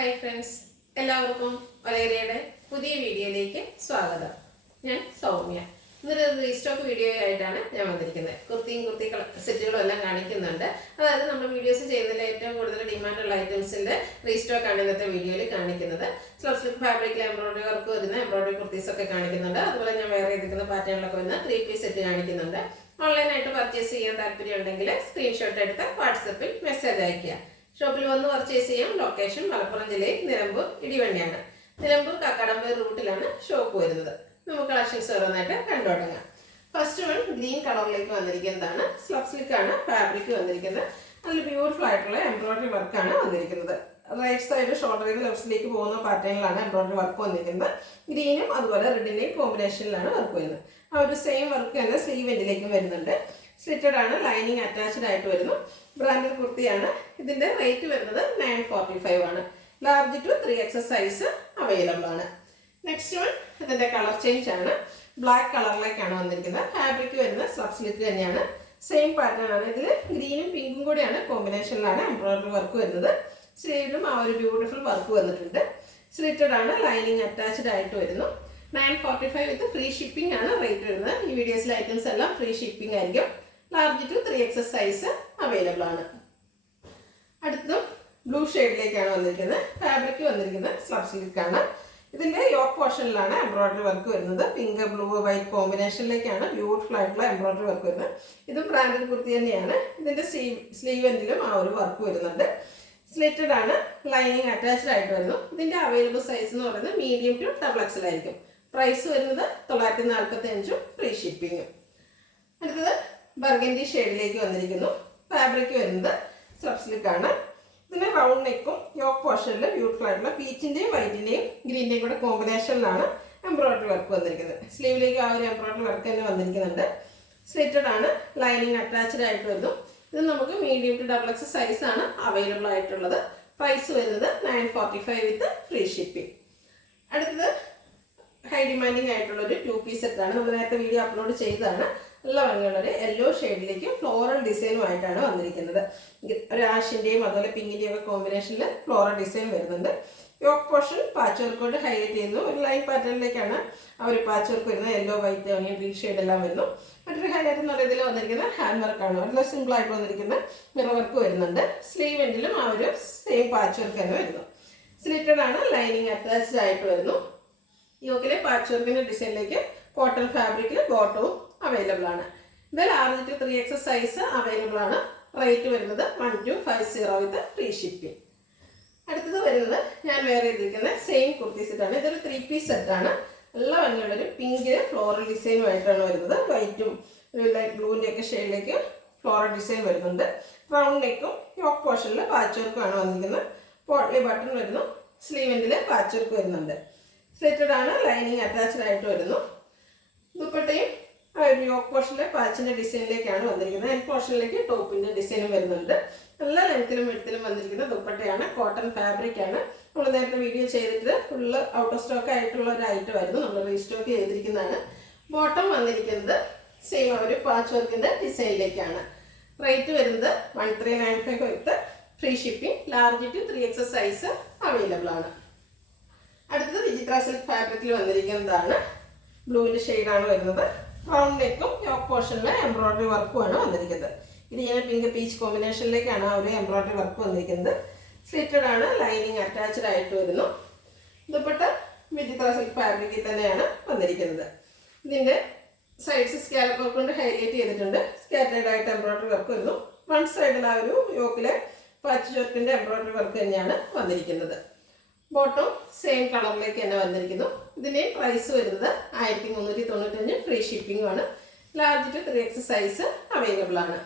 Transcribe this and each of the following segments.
Hi friends, എല്ലാവർക്കും വലയരയുടെ പുതിയ വീഡിയോയിലേക്ക് സ്വാഗതം. ഞാൻ സൗമ്യ. ഇന്നൊരു റീസ്റ്റോക്ക് വീഡിയോ ആയിട്ടാണ് ഞാൻ വന്നിരിക്കുന്നത്. കുർത്തി സെറ്റുകളും എല്ലാം കാണിക്കുന്നുണ്ട്. അതായത് നമ്മൾ വീഡിയോസ് ചെയ്യുന്നതിൽ ഏറ്റവും കൂടുതൽ ഡിമാൻഡുള്ള ഐറ്റംസിൻ്റെ റീസ്റ്റോക്ക് ആണ് ഇന്നത്തെ വീഡിയോയിൽ കാണിക്കുന്നത്. സ്ലബ് സിൽക്ക് ഫാബ്രിക്കിൽ എംബ്രോയിഡറി വർക്ക് വരുന്ന എംബ്രോയിഡറി കുർത്തീസൊക്കെ കാണിക്കുന്നുണ്ട്. അതുപോലെ ഞാൻ വേറെ ഇരിക്കുന്ന പാറ്റേണിലൊക്കെ വരുന്ന 3-piece സെറ്റ് കാണിക്കുന്നുണ്ട്. ഓൺലൈനായിട്ട് പർച്ചേസ് ചെയ്യാൻ താല്പര്യം ഉണ്ടെങ്കിൽ സ്ക്രീൻഷോട്ട് എടുത്ത് വാട്സപ്പിൽ മെസ്സേജ് അയയ്ക്കുക. ഷോപ്പിൽ വന്ന് പർച്ചേസ് ചെയ്യാം. ലൊക്കേഷൻ മലപ്പുറം ജില്ലയിൽ നിലമ്പൂർ ഇടിവണ്ടിയാണ്. നിലമ്പൂർ കക്കാടമ്പേർ റൂട്ടിലാണ് ഷോപ്പ് വരുന്നത്. നമുക്ക് കളക്ഷൻസ് ഓരോന്നായിട്ട് കണ്ടു തുടങ്ങാം. ഫസ്റ്റ് വൺ ഗ്രീൻ കളറിലേക്ക് വന്നിരിക്കുന്നതാണ്. സ്ലബ് സിൽക്ക് ആണ് ഫാബ്രിക് വന്നിരിക്കുന്നത്. നല്ല ബ്യൂട്ടിഫുൾ ആയിട്ടുള്ള എംബ്രോയിഡറി വർക്കാണ് വന്നിരിക്കുന്നത്. റൈറ്റ് സൈഡ് ഷോൾഡറിൽ ലെഫ്റ്റിലേക്ക് പോകുന്ന പാറ്റേണിലാണ് എംബ്രോയിഡറി വർക്ക് വന്നിരിക്കുന്നത്. ഗ്രീനും അതുപോലെ റെഡിൻ്റെയും കോമ്പിനേഷനിലാണ് വർക്ക് വരുന്നത്. ആ ഒരു സെയിം വർക്ക് തന്നെ സ്ലീവ് എൻഡിലേക്കും വരുന്നുണ്ട്. സ്ലിറ്റഡ് ആണ്, ലൈനിങ് അറ്റാച്ച്ഡ് ആയിട്ട് വരുന്നു. ബ്രാൻഡഡ് കുർത്തിയാണ്. ഇതിൻ്റെ റേറ്റ് വരുന്നത് 945 ആണ്. Large to 3XS size available ആണ്. നെക്സ്റ്റ് വൺ ഇതിൻ്റെ കളർ ചേഞ്ച് ആണ്. ബ്ലാക്ക് കളറിലേക്കാണ് വന്നിരിക്കുന്നത്. ഫാബ്രിക് വരുന്നത് സ്ലബ് സിൽക്ക് തന്നെയാണ്. സെയിം പാറ്റേൺ ആണ്. ഇതിൽ ഗ്രീനും പിങ്കും കൂടിയാണ് കോമ്പിനേഷനിലാണ് എംബ്രോയിഡറി വർക്ക് വരുന്നത്. സ്ലീവിലും ആ ഒരു ബ്യൂട്ടിഫുൾ വർക്ക് വന്നിട്ടുണ്ട്. സ്ലിറ്റഡ് ആണ്, ലൈനിങ് അറ്റാച്ച്ഡ് ആയിട്ട് വരുന്നു. 945 വിത്ത് ഫ്രീ ഷിപ്പിംഗ് ആണ് റേറ്റ് വരുന്നത്. ഈ വീഡിയോസിലെ ഐറ്റംസ് എല്ലാം ഫ്രീ ഷിപ്പിംഗ് ആയിരിക്കും. Large to 3XS size available ആണ്. അടുത്തതും ബ്ലൂ ഷെയ്ഡിലേക്കാണ് വന്നിരിക്കുന്നത്. ഫാബ്രിക് വന്നിരിക്കുന്നത് സ്ലബ് സിൽക്ക് ആണ്. ഇതിൻ്റെ യോക്ക് പോർഷനിലാണ് എംബ്രോയിഡറി വർക്ക് വരുന്നത്. പിങ്ക് ബ്ലൂ വൈറ്റ് കോമ്പിനേഷനിലേക്കാണ് ബ്യൂട്ടിഫുൾ ആയിട്ടുള്ള എംബ്രോയിഡറി വർക്ക് വരുന്നത്. ഇതും ബ്രാൻഡഡ് കുർത്തി തന്നെയാണ്. ഇതിൻ്റെ സ്ലീവ് എൻഡിലും ആ ഒരു വർക്ക് വരുന്നുണ്ട്. സ്ലിറ്റഡ് ആണ്, ലൈനിങ് അറ്റാച്ച്ഡ് ആയിട്ട് വരുന്നു. ഇതിൻ്റെ അവൈലബിൾ സൈസ് എന്ന് പറയുന്നത് മീഡിയം ടു XXL ആയിരിക്കും. പ്രൈസ് വരുന്നത് 945 ഫ്രീ ഷിപ്പിങ്ങും. അടുത്തത് ബർഗൻഡി ഷെയ്ഡിലേക്ക് വന്നിരിക്കുന്നു. ഫാബ്രിക് വരുന്നത് സ്ലബ് സിൽക്ക് ആണ്. ഇതിന് റൗണ്ട് നെക്കും യോക്ക് പോർഷനിൽ ബ്യൂട്ടിഫുൾ ആയിട്ടുള്ള പീച്ചിൻ്റെയും വൈറ്റിൻ്റെയും ഗ്രീൻ്റെയും കൂടെ കോമ്പിനേഷനിലാണ് എംബ്രോയിഡറി വർക്ക് വന്നിരിക്കുന്നത്. സ്ലീവിലേക്ക് ആ ഒരു എംബ്രോയിഡറി വർക്ക് തന്നെ വന്നിരിക്കുന്നുണ്ട്. സ്ലിറ്റഡ് ആണ്, ലൈനിങ് അറ്റാച്ച്ഡ് ആയിട്ട് വരുന്നു. ഇത് നമുക്ക് മീഡിയം ടു XXL സൈസാണ് അവൈലബിൾ ആയിട്ടുള്ളത്. പ്രൈസ് വരുന്നത് 945 വിത്ത് ഫ്രീ ഷിപ്പിംഗ്. അടുത്തത് ഹൈ ഡിമാൻഡിങ് ആയിട്ടുള്ളൊരു 2-piece സെറ്റാണ്. നമ്മൾ നേരത്തെ വീഡിയോ അപ്ലോഡ് ചെയ്തതാണ്. നല്ല ഭംഗിയുള്ളൊരു യെല്ലോ ഷെയ്ഡിലേക്ക് ഫ്ലോറൽ ഡിസൈനുമായിട്ടാണ് വന്നിരിക്കുന്നത്. ഒരു ആഷിൻ്റെയും അതുപോലെ പിങ്കിൻ്റെയും ഒക്കെ കോമ്പിനേഷനിൽ ഫ്ലോറൽ ഡിസൈൻ വരുന്നുണ്ട്. യോക്ക് പോർഷൻ പാച്ച് വർക്ക് കൊണ്ട് ഹൈലൈറ്റ് ചെയ്യുന്നു. ഒരു ലൈൻ പാറ്റേണിലേക്കാണ് ആ ഒരു പാച്ച് വർക്ക് വരുന്നത്. Yellow white onion green shade എല്ലാം വരുന്നു. മറ്റൊരു ഹൈലൈറ്റ് എന്ന് പറയുന്നതിൽ വന്നിരിക്കുന്ന ഹാൻഡ് വർക്കാണ്. വളരെ സിമ്പിളായിട്ട് വന്നിരിക്കുന്ന മിറർ വർക്ക് വരുന്നുണ്ട്. സ്ലീവ് എൻഡിലും ആ ഒരു സെയിം പാച്ച് വർക്ക് തന്നെ വരുന്നു. സ്ലിറ്റഡ് ആണ്, ലൈനിങ് അറ്റാച്ച്ഡ് ആയിട്ട് വരുന്നു. യോക്കിലെ പാച്ച് വർക്കിൻ്റെ ഡിസൈനിലേക്ക് കോട്ടൺ ഫാബ്രിക്കിൽ ബോട്ടവും അവൈലബിൾ ആണ്. ഇത് large to 3XS size available ആണ്. റേറ്റ് വരുന്നത് 1250 വിത്ത് ഫ്രീ ഷിപ്പിംഗ്. അടുത്തത് വരുന്നത് ഞാൻ വേറെ ചെയ്തിരിക്കുന്ന സെയിം കുർത്തി സെറ്റാണ്. ഇതൊരു 3-piece സെറ്റാണ്. നല്ല ഭംഗിയുള്ളൊരു പിങ്ക് ഫ്ലോറൽ ഡിസൈനുമായിട്ടാണ് വരുന്നത്. വൈറ്റും ഒരു ലൈറ്റ് ബ്ലൂവിൻ്റെ ഒക്കെ ഷെയ്ഡിലേക്ക് ഫ്ലോറൽ ഡിസൈൻ വരുന്നുണ്ട്. റൗണ്ട് നെക്കും യോക്ക് പോർഷനിൽ പാച്ച് വർക്കുമാണ് വന്നിരിക്കുന്നത്. പോട്ട്ലി ബട്ടൺ വരുന്നു. സ്ലീവ് എൻഡിൽ പാച്ച് വർക്ക് വരുന്നുണ്ട്. സ്ലിറ്റഡ് ആണ്, ലൈനിങ് അറ്റാച്ച്ഡ് ആയിട്ട് വരുന്നു. ദുപ്പട്ടയും ഒരു യോക്ക് പോർഷനിലെ പാച്ചിൻ്റെ ഡിസൈനിലേക്കാണ് വന്നിരിക്കുന്നത്. എൻ പോർഷനിലേക്ക് ടോപ്പിൻ്റെ ഡിസൈനും വരുന്നുണ്ട്. നല്ല ലെങ്ത്തിലും വെടുത്തിലും വന്നിരിക്കുന്ന ദുപ്പട്ടയാണ്. കോട്ടൺ ഫാബ്രിക് ആണ്. നമ്മൾ നേരത്തെ വീഡിയോ ചെയ്തിട്ട് ഫുള്ള് ഔട്ട് ഓഫ് സ്റ്റോക്ക് ആയിട്ടുള്ള ഒരു ഐറ്റം ആയിരുന്നു. നമ്മൾ റീസ്റ്റോക്ക് ചെയ്തിരിക്കുന്നതാണ്. ബോട്ടം വന്നിരിക്കുന്നത് സെയിം ഒരു പാച്ച് വർക്കിൻ്റെ ഡിസൈനിലേക്കാണ്. റേറ്റ് വരുന്നത് 1395 with free shipping. Large to 3XS size available ആണ്. അടുത്തത് വിചിത്ര സിൽക്ക് ഫാബ്രിക്കിൽ വന്നിരിക്കുന്നതാണ്. ബ്ലൂവിൻ്റെ ഷെയ്ഡാണ് വരുന്നത്. റൗണ്ട് നെക്കും യോക്ക് പോർഷനിൽ എംബ്രോയിഡറി വർക്കുമാണ് വന്നിരിക്കുന്നത്. ഇത് ഇങ്ങനെ പിങ്ക് പീച്ച് കോമ്പിനേഷനിലേക്കാണ് ആ ഒരു എംബ്രോയിഡറി വർക്ക് വന്നിരിക്കുന്നത്. സ്ലിറ്റഡ് ആണ്, ലൈനിങ് അറ്റാച്ച്ഡ് ആയിട്ട് വരുന്നു. ദുപ്പട്ട വിചിത്ര സിൽക്ക് ഫാബ്രിക്കിൽ തന്നെയാണ് വന്നിരിക്കുന്നത്. ഇതിൻ്റെ സൈഡ്സ് സ്കാലപ്പ് വർക്ക് കൊണ്ട് ഹൈലൈറ്റ് ചെയ്തിട്ടുണ്ട്. സ്കാറ്റേഡ് ആയിട്ട് എംബ്രോയിഡറി വർക്ക് വരുന്നു. വൺ സൈഡിൽ ആ ഒരു യോക്കിലെ പാച്ച് വർക്കിൻ്റെ എംബ്രോയിഡറി വർക്ക് തന്നെയാണ് വന്നിരിക്കുന്നത്. ബോട്ടം സെയിം കളറിലേക്ക് തന്നെ വന്നിരിക്കുന്നു. ഇതിൻ്റെ പ്രൈസ് വരുന്നത് 1395 ഫ്രീ ഷിപ്പിംഗുമാണ്. Large to 3XS size available ആണ്.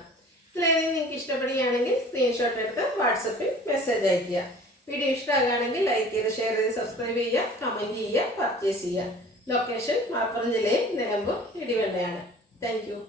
ഇതിലേതെങ്കിലും നിങ്ങൾക്ക് ഇഷ്ടപ്പെടുകയാണെങ്കിൽ സ്ക്രീൻഷോട്ട് എടുത്ത് വാട്സപ്പിൽ മെസ്സേജ് അയയ്ക്കുക. വീഡിയോ ഇഷ്ടമാകുകയാണെങ്കിൽ ലൈക്ക് ചെയ്ത് ഷെയർ ചെയ്ത് സബ്സ്ക്രൈബ് ചെയ്യുക, കമൻറ്റ് ചെയ്യുക, പർച്ചേസ് ചെയ്യുക. ലൊക്കേഷൻ മലപ്പുറം ജില്ലയിൽ നിലമ്പൂർ ഇടിവണ്ണയാണ്. Thank you.